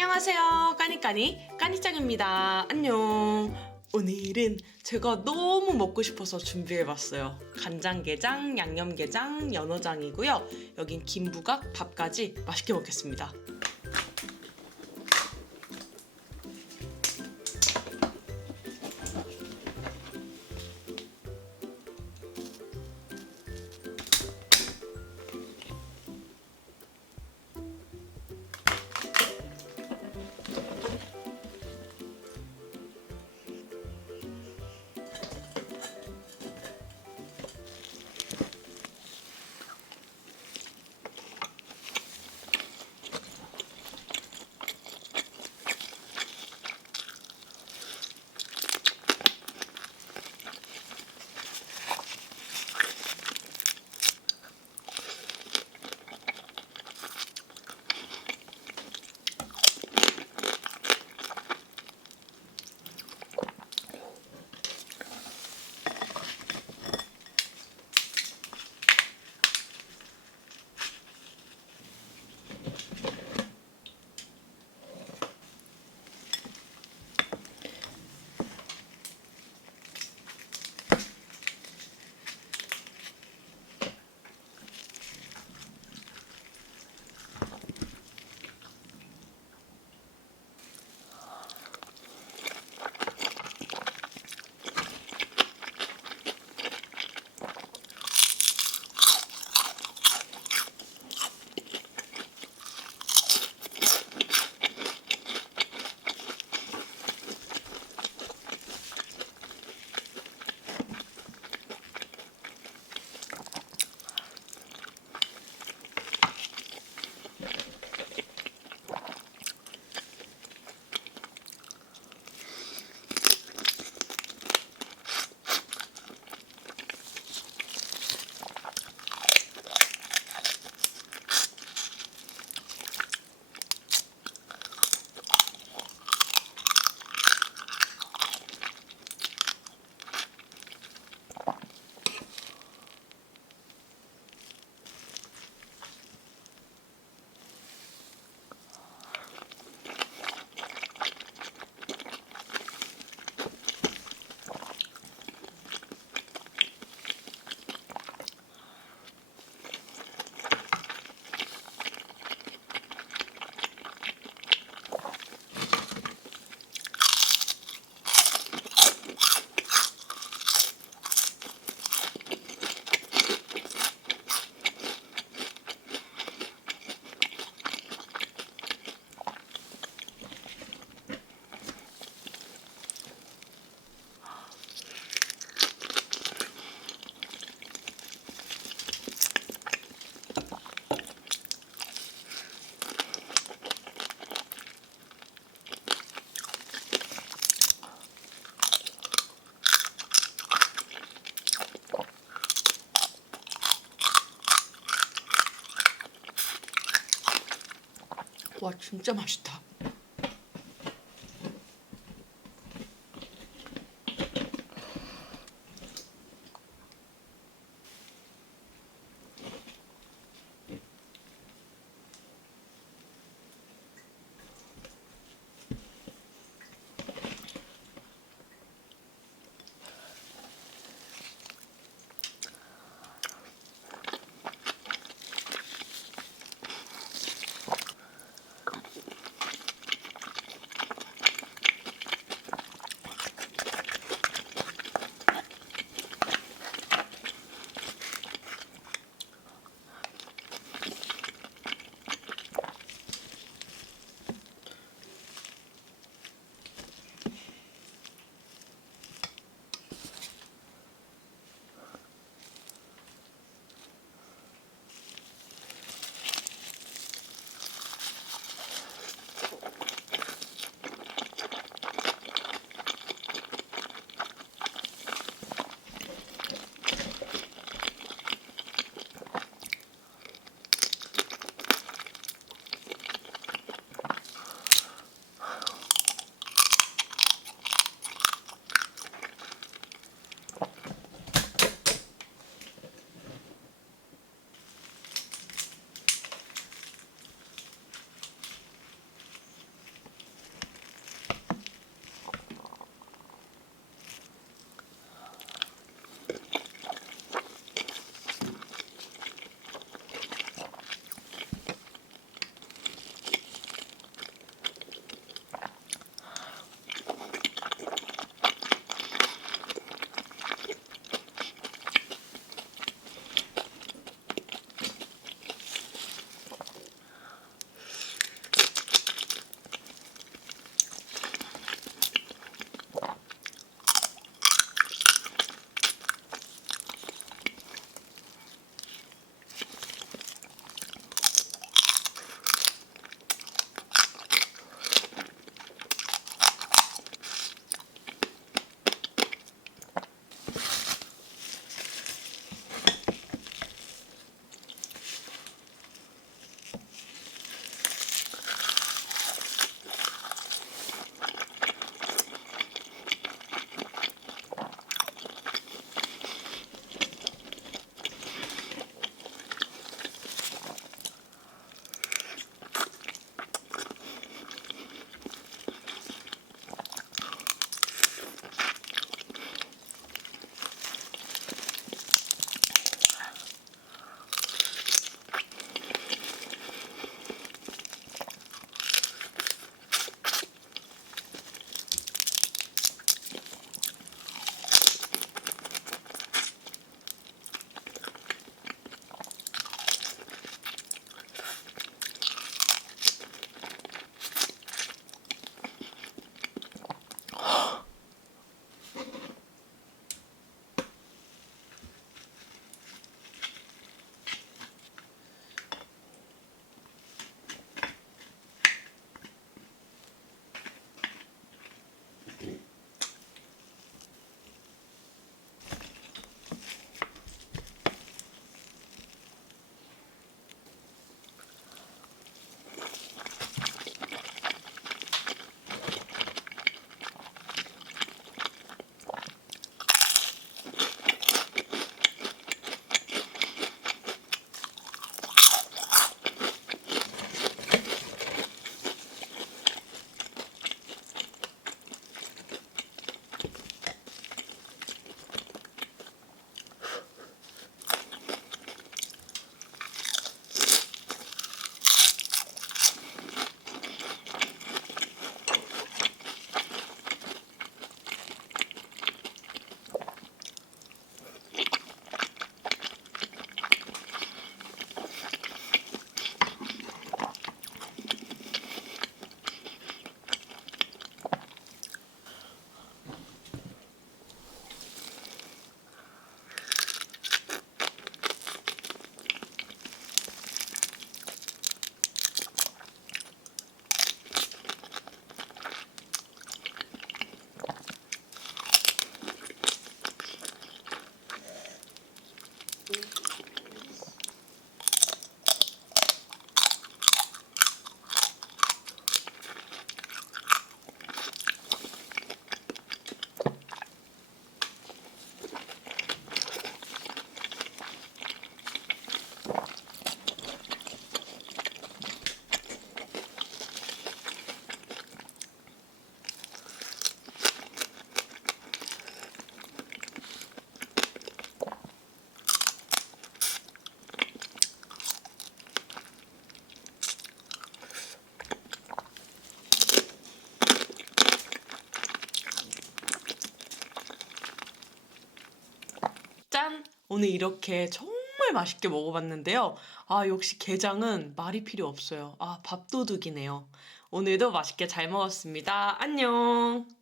안녕하세요. 까니까니 까니짱입니다. 안녕. 오늘은 제가 너무 먹고 싶어서 준비해봤어요. 간장게장, 양념게장, 연어장이고요. 여긴 김부각, 밥까지 맛있게 먹겠습니다. 진짜 맛있다. 오늘 이렇게 정말 맛있게 먹어봤는데요. 아, 역시 게장은 말이 필요 없어요. 아, 밥도둑이네요. 오늘도 맛있게 잘 먹었습니다. 안녕!